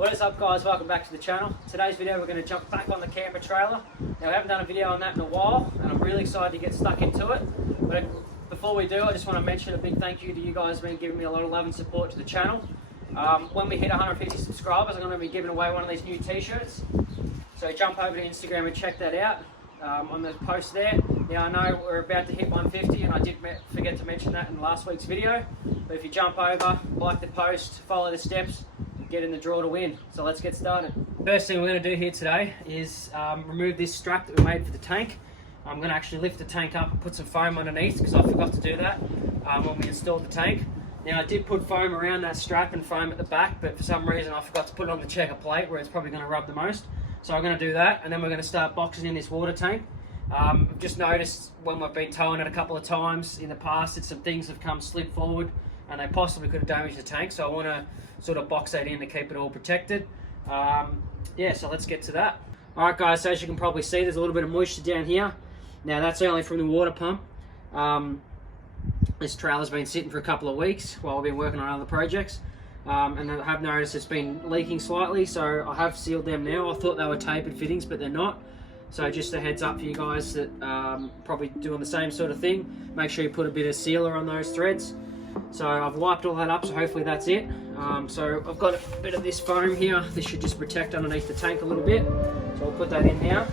What is up, guys? Welcome back to the channel. Today's video we're going to jump back on the camper trailer. Now, we haven't done a video on that in a while and I'm really excited to get stuck into it. But before we do, I just want to mention a big thank you to you guys who've been giving me a lot of love and support to the channel. When we hit 150 subscribers, I'm going to be giving away one of these new t-shirts. So jump over to Instagram and check that out on the post there. Now, I know we're about to hit 150 and I did forget to mention that in last week's video. But if you jump over, like the post, follow the steps, get in the draw to win. So let's get started. First thing we're going to do here today is remove this strap that we made for the tank. I'm going to actually lift the tank up and put some foam underneath because I forgot to do that when we installed the tank. Now, I did put foam around that strap and foam at the back, but for some reason I forgot to put it on the checker plate where it's probably going to rub the most. So I'm going to do that, and then we're going to start boxing in this water tank. I've just noticed when we've been towing it a couple of times in the past that some things have come slip forward and they possibly could have damaged the tank, so I want to sort of box that in to keep it all protected. Yeah, so let's get to that. Alright guys, so as you can probably see, there's a little bit of moisture down here. Now that's only from the water pump. This trailer's been sitting for a couple of weeks while we've been working on other projects. And I have noticed it's been leaking slightly, so I have sealed them now. I thought they were tapered fittings, but they're not. So just a heads up for you guys that probably doing the same sort of thing. Make sure you put a bit of sealer on those threads. So I've wiped all that up, so hopefully that's it. So I've got a bit of this foam here. This should just protect underneath the tank a little bit. So I'll put that in now.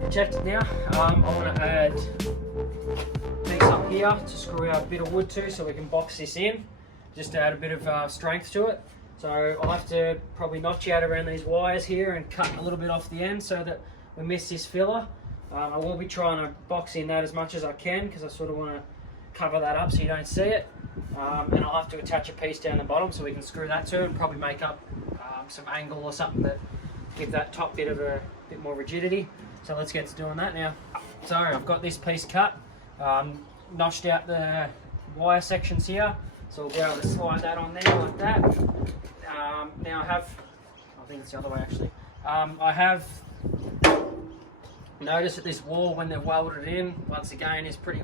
Protected now. I want to add these up here to screw a bit of wood to so we can box this in, just to add a bit of strength to it. So I'll have to probably notch out around these wires here and cut a little bit off the end so that we miss this filler. I will be trying to box in that as much as I can because I sort of want to cover that up so you don't see it. And I'll have to attach a piece down the bottom so we can screw that to and probably make up some angle or something that give that top bit of a bit more rigidity. So let's get to doing that now. So I've got this piece cut, notched out the wire sections here, so we'll be able to slide that on there like that. Now I think it's the other way actually. I have noticed that this wall, when they've welded it in, once again is pretty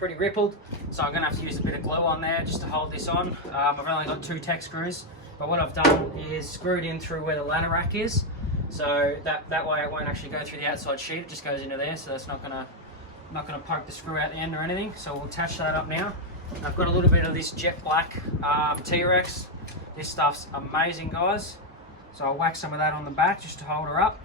rippled, so I'm going to have to use a bit of glue on there just to hold this on. I've only got 2 tech screws, but what I've done is screwed in through where the ladder rack is. So that way it won't actually go through the outside sheet, it just goes into there, so that's not gonna poke the screw out the end or anything. So we'll attach that up now. I've got a little bit of this jet black T-Rex. This stuff's amazing, guys. So I'll whack some of that on the back just to hold her up.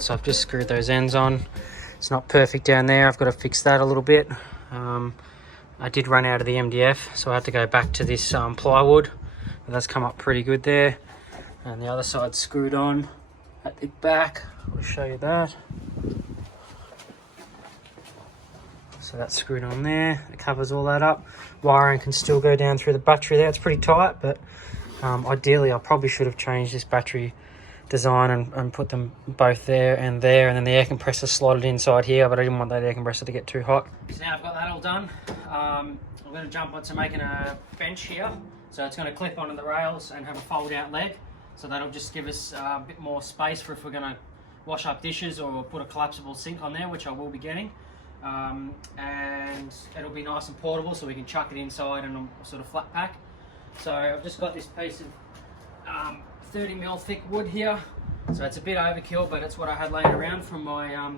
So I've just screwed those ends on. It's not perfect down there. I've got to fix that a little bit. I did run out of the MDF, so I had to go back to this plywood. But that's come up pretty good there. And the other side's screwed on at the back. I'll show you that. So that's screwed on there. It covers all that up. Wiring can still go down through the battery there. It's pretty tight, but ideally I probably should have changed this battery design and put them both there, and then the air compressor slotted inside here, but I didn't want that air compressor to get too hot. So now I've got that all done. I'm going to jump onto making a bench here. So it's going to clip onto the rails and have a fold out leg. So that'll just give us a bit more space for if we're going to wash up dishes or put a collapsible sink on there, which I will be getting. And it'll be nice and portable so we can chuck it inside and sort of flat pack. So I've just got this piece of 30mm thick wood here. So it's a bit overkill, but it's what I had laying around from my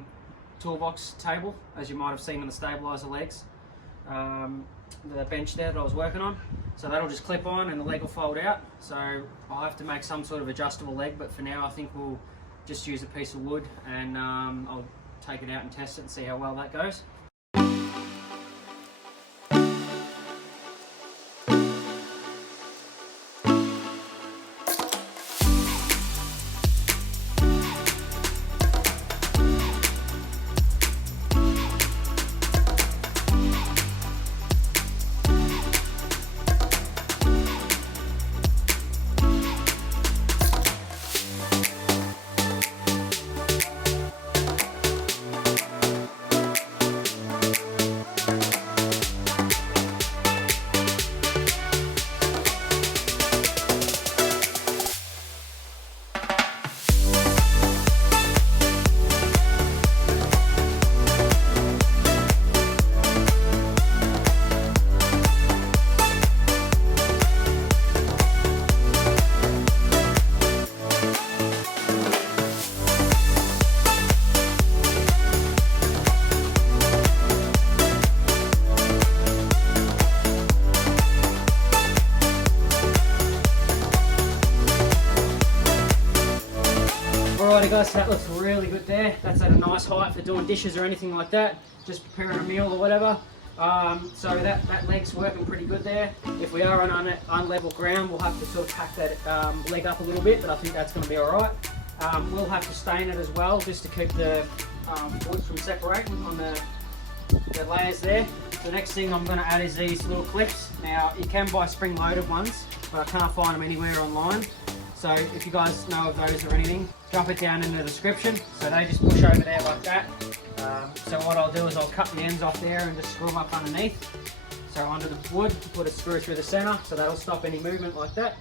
toolbox table, as you might have seen on the stabilizer legs, the bench there that I was working on. So that'll just clip on and the leg will fold out. So I'll have to make some sort of adjustable leg, but for now I think we'll just use a piece of wood, and I'll take it out and test it and see how well that goes. Alrighty guys, so that looks really good there. That's at a nice height for doing dishes or anything like that, just preparing a meal or whatever. So that leg's working pretty good there. If we are on unlevel ground, we'll have to sort of pack that leg up a little bit, but I think that's going to be alright. We'll have to stain it as well, just to keep the wood from separating on the layers there. The next thing I'm going to add is these little clips. Now you can buy spring-loaded ones, but I can't find them anywhere online. So if you guys know of those or anything, drop it down in the description. So they just push over there like that. So what I'll do is I'll cut the ends off there and just screw them up underneath. So under the wood, put a screw through the center, so that'll stop any movement like that.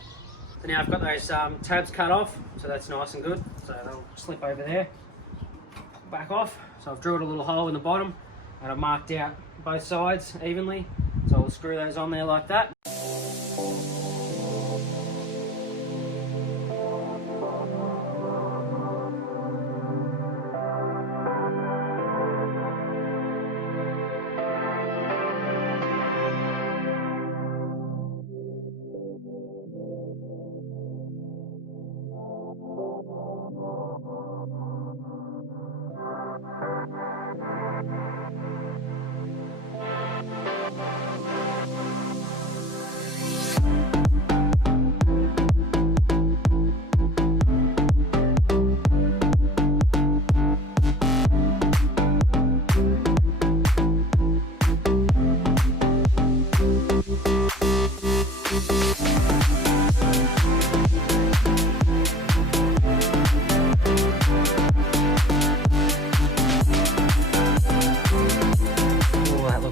So now I've got those tabs cut off, so that's nice and good. So they'll slip over there, back off. So I've drilled a little hole in the bottom and I've marked out both sides evenly. So I'll screw those on there like that.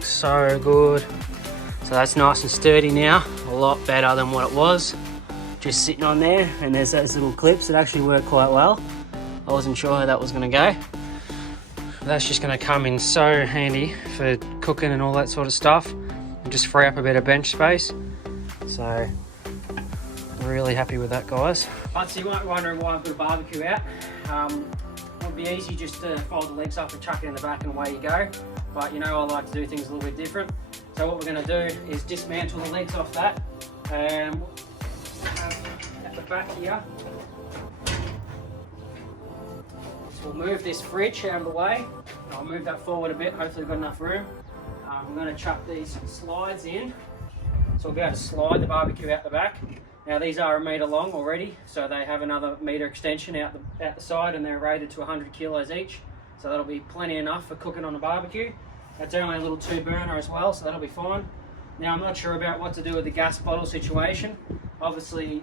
So good. So that's nice and sturdy now, a lot better than what it was just sitting on there. And there's those little clips that actually work quite well. I wasn't sure how that was going to go. That's just going to come in so handy for cooking and all that sort of stuff, and just free up a bit of bench space. So really happy with that, guys. So you might be wondering why I've got a barbecue out. It would be easy just to fold the legs up and chuck it in the back and away you go. But you know, I like to do things a little bit different. So what we're going to do is dismantle the legs off that. And at the back here, so we'll move this fridge out of the way. I'll move that forward a bit, hopefully we've got enough room. I'm going to chuck these slides in. So we'll be able to slide the barbecue out the back. Now these are 1 metre long already, so they have another metre extension out the side, and they're rated to 100 kilos each. So that'll be plenty enough for cooking on the barbecue. It's only a little 2-burner as well, so that'll be fine. Now I'm not sure about what to do with the gas bottle situation. Obviously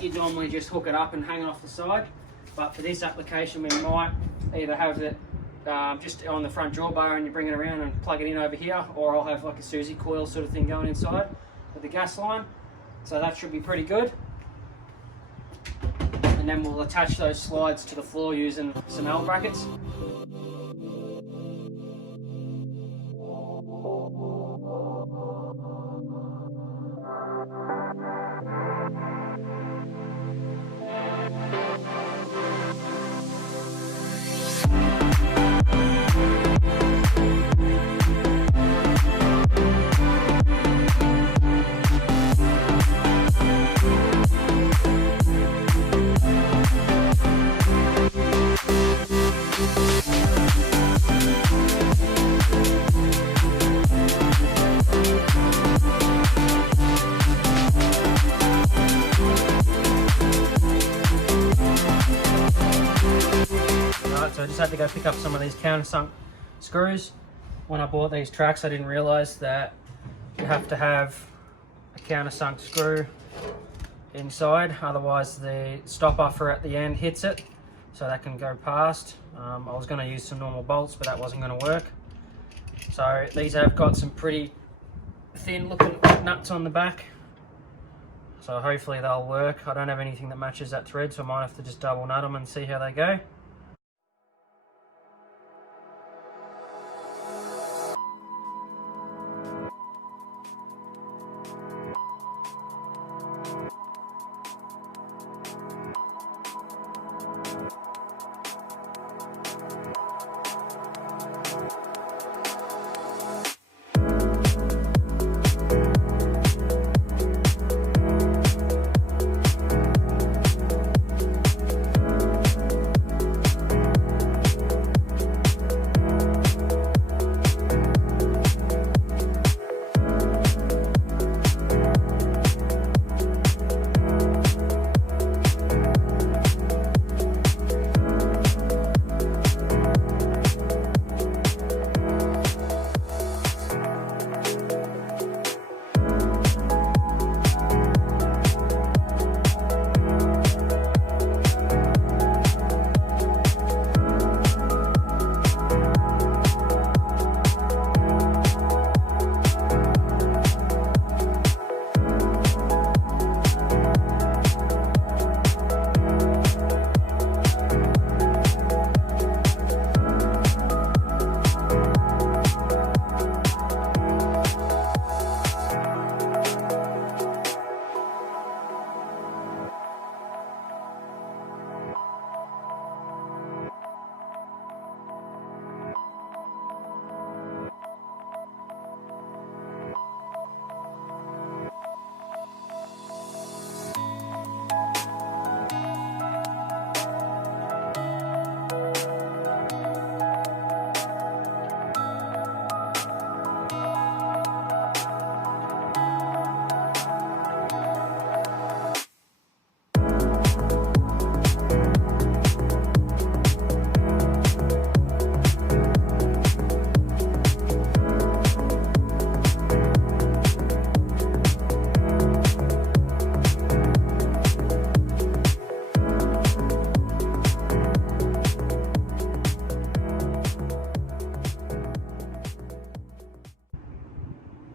you'd normally just hook it up and hang it off the side, but for this application we might either have it just on the front drawbar and you bring it around and plug it in over here, or I'll have like a Susie coil sort of thing going inside with the gas line. So that should be pretty good. And then we'll attach those slides to the floor using some L brackets. Right, so I just had to go pick up some of these countersunk screws. When I bought these tracks, I didn't realise that you have to have a countersunk screw inside, otherwise the stopper for at the end hits it, so that can go past. I was going to use some normal bolts, but that wasn't going to work. So these have got some pretty thin looking nuts on the back, so hopefully they'll work. I don't have anything that matches that thread, so I might have to just double nut them and see how they go.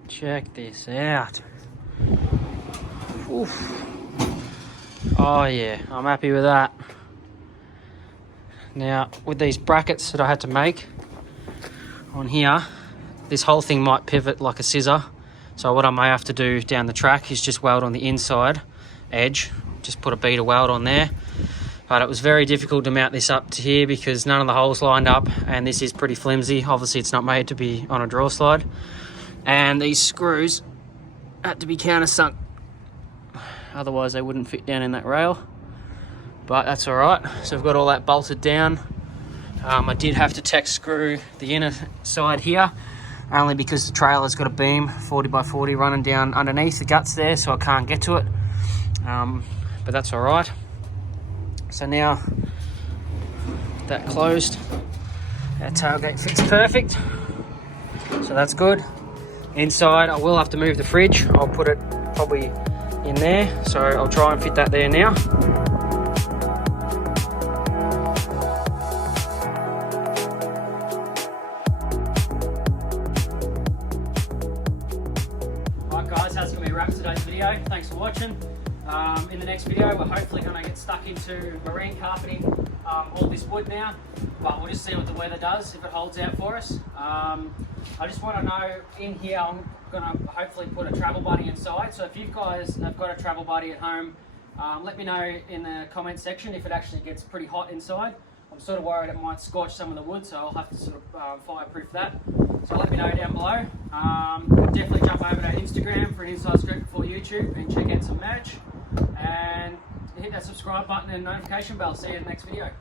Check this out. Oof. Oh yeah, I'm happy with that. Now, with these brackets that I had to make on here, this whole thing might pivot like a scissor. So what I may have to do down the track is just weld on the inside edge, just put a bead of weld on there. But it was very difficult to mount this up to here because none of the holes lined up, and this is pretty flimsy. Obviously it's not made to be on a draw slide. And these screws had to be countersunk, otherwise they wouldn't fit down in that rail. But that's all right. So I've got all that bolted down. I did have to tack screw the inner side here, only because the trailer's got a beam 40 by 40 running down underneath the guts there, so I can't get to it. But that's all right. So now that closed, our tailgate fits perfect, so that's good. Inside, I will have to move the fridge. I'll put it probably in there, so I'll try and fit that there now. Alright guys, that's going to be a wrap today's video. Thanks for watching. In the next video, we're hopefully going to get stuck into marine carpeting all this wood now, but we'll just see what the weather does, if it holds out for us. I just want to know, in here I'm going to hopefully put a travel buddy inside, so if you guys have got a travel buddy at home, let me know in the comment section if it actually gets pretty hot inside. I'm sort of worried it might scorch some of the wood, so I'll have to sort of fireproof that. So let me know down below. Definitely jump over to Instagram for an inside scoop for YouTube and check out some merch. And hit that subscribe button and notification bell. See you in the next video.